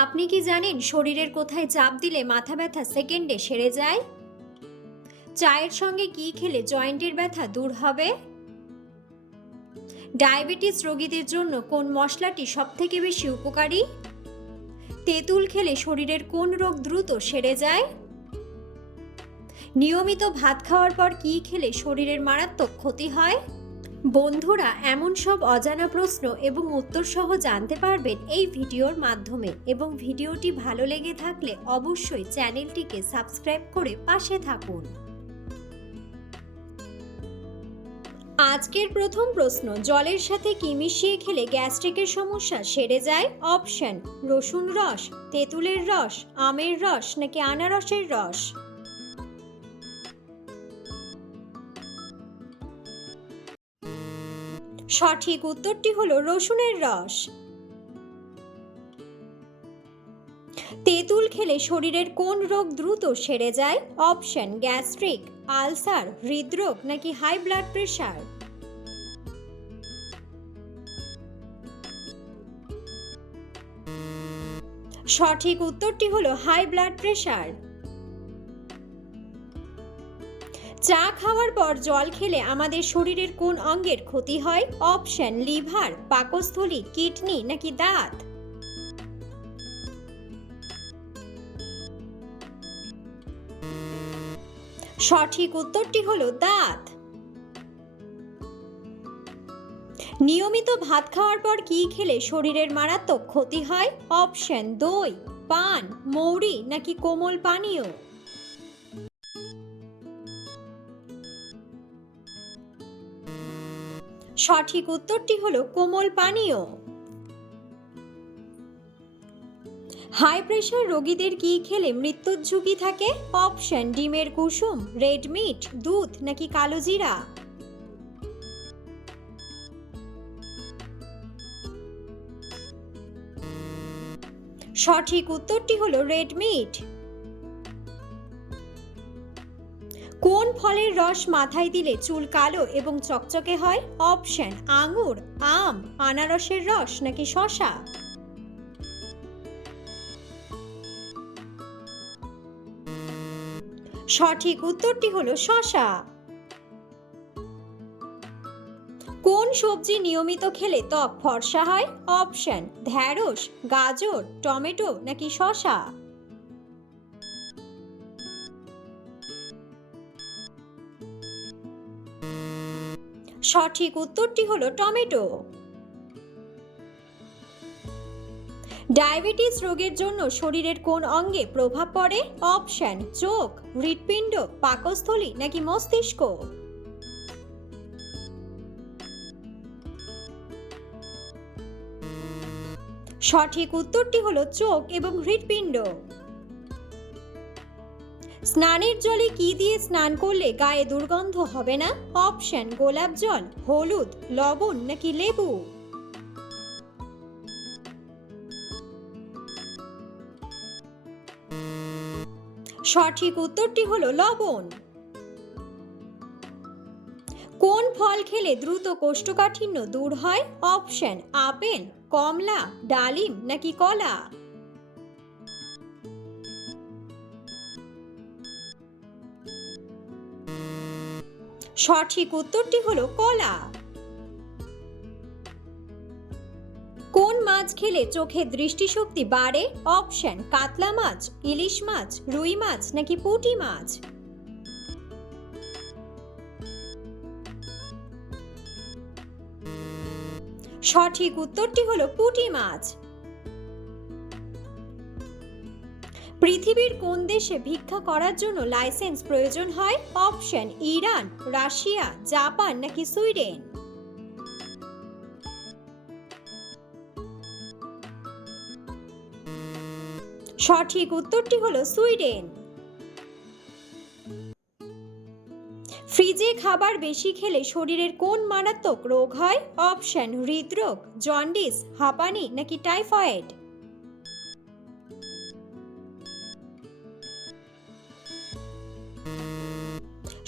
আপনি কি জানেন শরীরের কোথায় চাপ দিলে মাথা ব্যথা সেকেন্ডে সেরে যায়? চায়ের সঙ্গে কি খেলে জয়েন্টের ব্যথা দূর হবে? ডায়াবেটিস রোগীদের জন্য কোন মশলাটি সবথেকে বেশি উপকারী? তেঁতুল খেলে শরীরের কোন রোগ দ্রুত সেরে যায়? নিয়মিত ভাত খাওয়ার পর কি খেলে শরীরের মারাত্মক ক্ষতি হয়? বন্ধুরা, এমন সব অজানা প্রশ্ন এবং উত্তর সহ জানতে পারবেন এই ভিডিওর মাধ্যমে, এবং ভিডিওটি ভালো লেগে থাকলে অবশ্যই চ্যানেলটিকে সাবস্ক্রাইব করে পাশে থাকুন। আজকের প্রথম প্রশ্ন, জলের সাথে কি মিশিয়ে খেলে গ্যাস্ট্রিকের সমস্যা সেরে যায়? অপশন: রসুন রস, তেঁতুলের রস, আমের রস নাকি আনারসের রস? সঠিক উত্তরটি হলো রসুনের রস। তেঁতুল খেলে শরীরের কোন রোগ দ্রুত সেরে যায়? অপশন: গ্যাস্ট্রিক, আলসার, হৃদরোগ নাকি হাই ব্লাড প্রেশার? সঠিক উত্তরটি হলো হাই ব্লাড প্রেশার। চা খাওয়ার পর জল খেলে আমাদের শরীরের কোন অঙ্গের ক্ষতি হয়? অপশন: লিভার, পাকস্থলী, কিডনি নাকি দাঁত? সঠিক উত্তরটি হলো দাঁত। নিয়মিত ভাত খাওয়ার পর কি খেলে শরীরের মারাত্মক ক্ষতি হয়? অপশন: দই, পান, মৌরি নাকি কোমল পানীয়? সঠিক উত্তরটি হলো কোমল পানীয়। হাই প্রেশার রোগীদের কি খেলে মৃত্যুর ঝুঁকি থাকে? অপশন: ডিমের কুসুম, রেড মিট, দুধ নাকি কালোজিরা? সঠিক উত্তরটি হলো রেড মিট। কোন ফলের রস মাথায় দিলে চুল কালো এবং চকচকে হয়? অপশন: আঙুর, আম, আনারসের রস নাকি শসা? সঠিক উত্তরটি হলো শসা। কোন সবজি নিয়মিত খেলে ত্বক ফর্সা হয়? অপশন: ঢ্যাঁড়স, গাজর, টমেটো নাকি শসা? সঠিক উত্তরটি হলো টমেটো। ডায়াবেটিস রোগের জন্য শরীরের কোন অঙ্গে প্রভাব পড়ে? অপশন: চোখ, হৃৎপিণ্ড, পাকস্থলী নাকি মস্তিষ্ক? সঠিক উত্তরটি হলো চোখ এবং হৃৎপিণ্ড। স্নানের জলে কি দিয়ে স্নান করলে গায়ে দুর্গন্ধ হবে না? অপশন: গোলাপ জল, হলুদ, লবণ নাকি লেবু? সঠিক উত্তরটি হলো লবণ। কোন ফল খেলে দ্রুত কোষ্ঠকাঠিন্য দূর হয়? অপশন: আপেল, কমলা, ডালিম নাকি কলা? সঠিক উত্তরটি হলো কলা। কোন মাছ খেলে চোখের দৃষ্টিশক্তি বাড়ে? অপশন: কাতলা মাছ, ইলিশ মাছ, রুই মাছ নাকি পুঁটি মাছ? সঠিক উত্তরটি হলো পুঁটি মাছ। পৃথিবীর কোন দেশে ভিক্ষা করার জন্য লাইসেন্স প্রয়োজন হয়? অপশন: ইরান, রাশিয়া, জাপান নাকি সুইডেন? সঠিক উত্তরটি হলো সুইডেন। ফ্রিজে খাবার বেশি খেলে শরীরের কোন মারাত্মক রোগ হয়? অপশন: হৃদরোগ, জন্ডিস, হাঁপানি নাকি টাইফয়েড?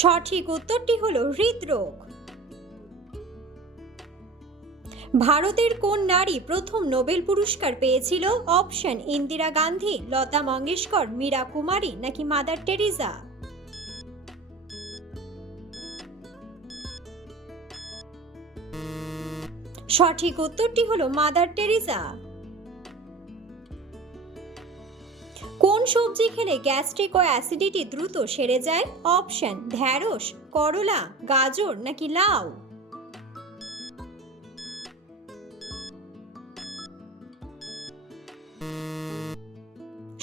সঠিক উত্তরটি হলো হৃদরোগ। ভারতের কোন নারী প্রথম নোবেল পুরস্কার পেয়েছিল? অপশন ইন্দিরা গান্ধী, লতা মঙ্গেশকর, মীরা কুমারী নাকি মাদার টেরিজা? সঠিক উত্তরটি হলো মাদার টেরিজা। কোন সবজি খেলে গ্যাস্ট্রিক ও অ্যাসিডিটি দ্রুত সেরে যায়? অপশন ঢ্যাঁড়স, করলা, গাজর নাকি লাউ?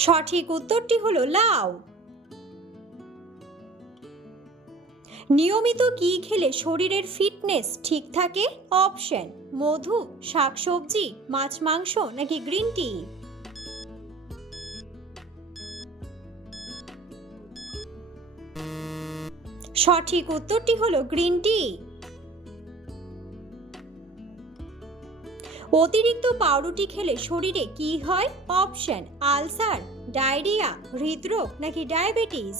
সঠিক উত্তরটি হলো লাউ। নিয়মিত কি খেলে শরীরের ফিটনেস ঠিক থাকে? অপশন মধু, শাকসবজি, মাছ মাংস নাকি গ্রিন টি? সঠিক উত্তরটি হলো গ্রিন টি। অতিরিক্ত পাউরুটি খেলে শরীরে কি হয়? অপশন আলসার, ডায়রিয়া, হৃদরোগ নাকি ডায়াবেটিস?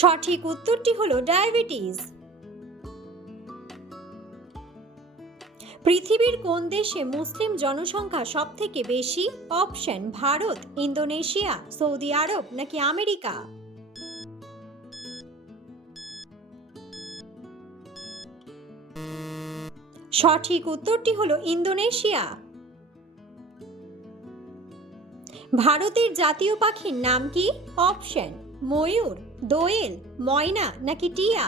সঠিক উত্তরটি হলো ডায়াবেটিস। পৃথিবীর কোন দেশে মুসলিম জনসংখ্যা সবথেকে বেশি? অপশন ভারত, ইন্দোনেশিয়া, সৌদি আরব নাকি আমেরিকা? সঠিক উত্তরটি হলো ইন্দোনেশিয়া। ভারতের জাতীয় পাখির নাম কি? অপশন ময়ূর, দোয়েল, ময়না নাকি টিয়া?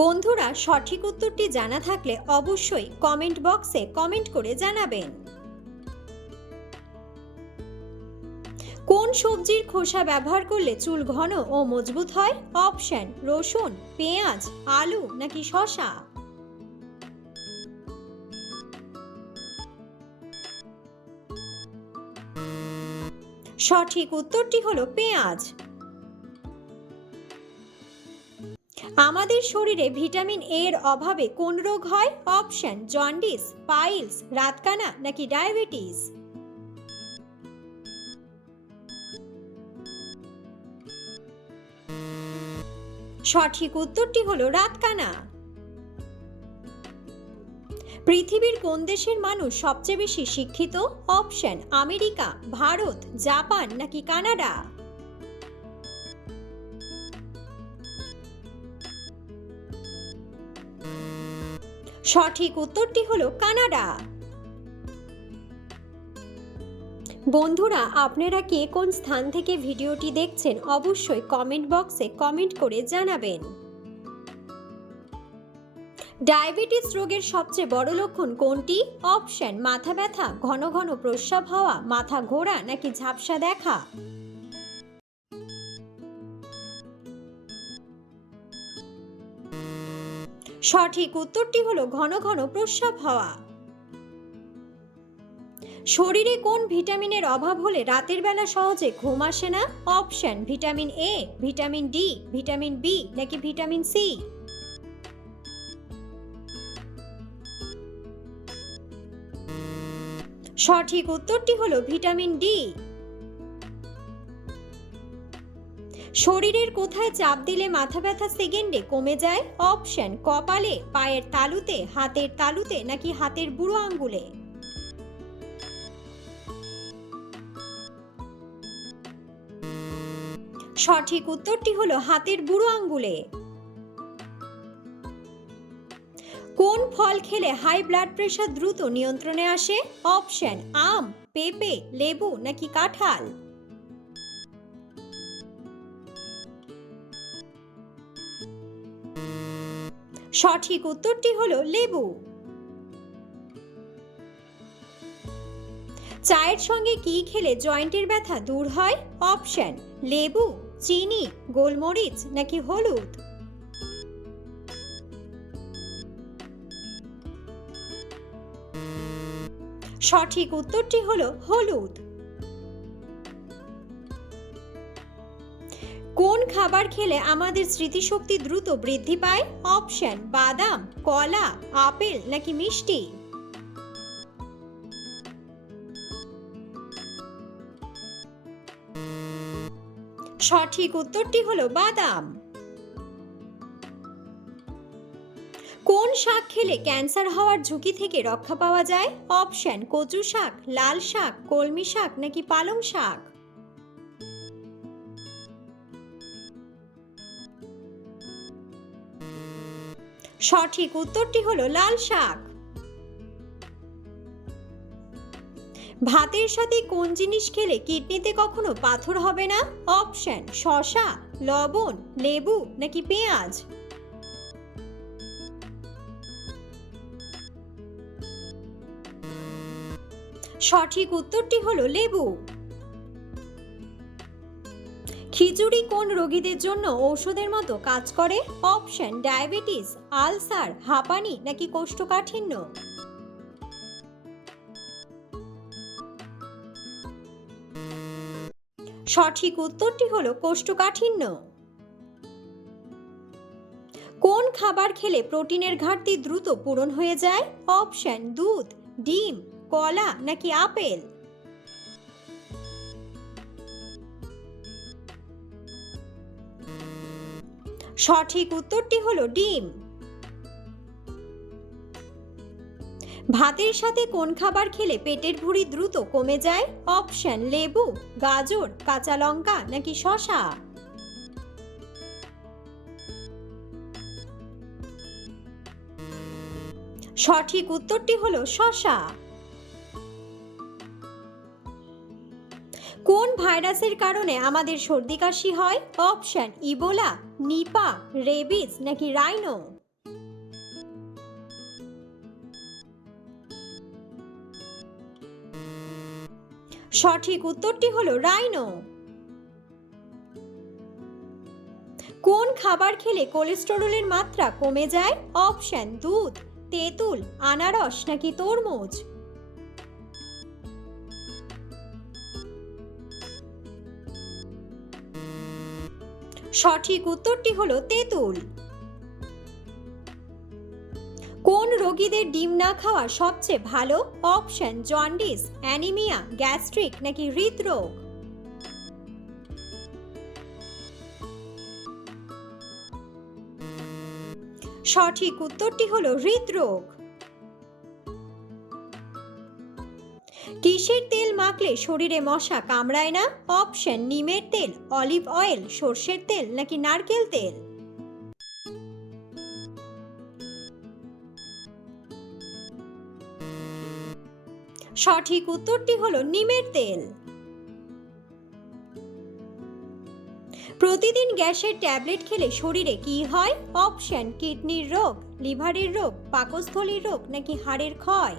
বন্ধুরা, সঠিক উত্তরটি জানা থাকলে অবশ্যই কমেন্ট বক্সে কমেন্ট করে জানাবেন। কোন সবজির খোসা ব্যবহার করলে চুল ঘন ও মজবুত হয়? অপশন রসুন, পেঁয়াজ, আলু নাকি শসা? সঠিক উত্তরটি হলো পেঁয়াজ। আমাদের শরীরে ভিটামিন এ এর অভাবে কোন রোগ হয়? অপশন জন্ডিস, পাইলস, রাতকানা নাকি ডায়াবেটিস? সঠিক উত্তরটি হলো রাতকানা। পৃথিবীর কোন দেশের মানুষ সবচেয়ে বেশি শিক্ষিত? অপশন আমেরিকা, ভারত, জাপান নাকি কানাডা? সঠিক উত্তরটি হলো কানাডা। বন্ধুরা, আপনারা কে কোন স্থান থেকে ভিডিওটি দেখছেন অবশ্যই কমেন্ট বক্সে কমেন্ট করে জানাবেন। ডায়াবেটিস রোগের সবচেয়ে বড় লক্ষণ কোনটি? অপশন মাথা ব্যথা, ঘন ঘন প্রস্রাব হওয়া, মাথা ঘোরা নাকি ঝাপসা দেখা? সঠিক উত্তরটি হলো ঘন ঘন প্রস্রাব হওয়া। শরীরে কোন ভিটামিনের অভাব হলে রাতের বেলা সহজে ঘুম আসে না? Option vitamin A, vitamin D, vitamin B নাকি ভিটামিন সি? সঠিক উত্তরটি হলো ভিটামিন ডি। শরীরের কোথায় চাপ দিলে মাথা ব্যথা সেকেন্ডে কমে যায়? অপশন কপালে, পায়ের তালুতে, হাতের তালুতে নাকি হাতের বুড়ো আঙ্গুলে? সঠিক উত্তরটি হলো হাতের বুড়ো আঙ্গুলে। কোন ফল খেলে হাই ব্লাড প্রেশার দ্রুত নিয়ন্ত্রণে আসে? অপশন আম, পেঁপে, লেবু নাকি কাঁঠাল? সঠিক উত্তরটি হলো লেবু। চায়ের সঙ্গে কি খেলে জয়েন্টের ব্যথা দূর হয়? অপশন লেবু, চিনি, গোলমরিচ নাকি হলুদ? সঠিক উত্তরটি হলো হলুদ। কোন খাবার খেলে আমাদের স্মৃতিশক্তি দ্রুত বৃদ্ধি পায়? অপশন বাদাম, কলা, আপেল নাকি মিষ্টি? সঠিক উত্তরটি হলো বাদাম। কোন শাক খেলে ক্যান্সার হওয়ার ঝুঁকি থেকে রক্ষা পাওয়া যায়? অপশন কচু শাক, লাল শাক, কলমি শাক নাকি পালং শাক। সঠিক উত্তরটি হলো লাল শাক। ভাতের সাথে কোন জিনিস খেলে কিডনিতে কখনো পাথর হবে না? অপশন শসা, লবণ, লেবু নাকি পেঁয়াজ। সঠিক উত্তরটি হলো লেবু। খিচুড়ি কোন রোগীদের জন্য ঔষধের মতো কাজ করে? অপশন ডায়াবেটিস, আলসার, হাঁপানি নাকি কোষ্ঠকাঠিন্য। সঠিক উত্তরটি হলো কোষ্ঠকাঠিন্য। কোন খাবার খেলে প্রোটিনের ঘাটতি দ্রুত পূরণ হয়ে যায়? অপশন দুধ, ডিম, কলা নাকি আপেল। সঠিক উত্তরটি হলো ডিম। ভাতের সাথে কোন খাবার খেলে পেটের ভুঁড়ি দ্রুত কমে যায়? অপশন লেবু, গাজর, কাঁচা লঙ্কা নাকি শসা। সঠিক উত্তরটি হলো শসা। কোন ভাইরাসের কারণে আমাদের সর্দি কাশি হয়? অপশন ইবোলা, নিপা, রেবিস নাকি রাইনো। সঠিক উত্তরটি হলো রাইনো। কোন খাবার খেলে কোলেস্টেরলের মাত্রা কমে যায়? অপশন দুধ, তেঁতুল, আনারস নাকি তরমুজ। সঠিক উত্তরটি হলো তেঁতুল। কোন রোগীদের ডিম না খাওয়া সবচেয়ে ভালো? অপশন জন্ডিস, অ্যানিমিয়া, গ্যাস্ট্রিক নাকি হৃদরোগ। সঠিক উত্তরটি হলো হৃদরোগ। কিসের তেল মাখলে শরীরে মশা কামড়ায় না? অপশন নিমের তেল, অলিভ অয়েল, সর্ষের তেল নাকি নারকেল তেল। সঠিক উত্তরটি হলো নিমের তেল। প্রতিদিন গ্যাসের ট্যাবলেট খেলে শরীরে কি হয়? অপশন কিডনির রোগ, লিভারের রোগ, পাকস্থলীর রোগ নাকি হাড়ের ক্ষয়।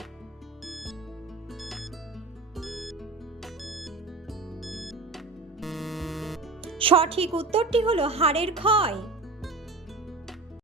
সঠিক উত্তরটি হলো হাড়ের ক্ষয়।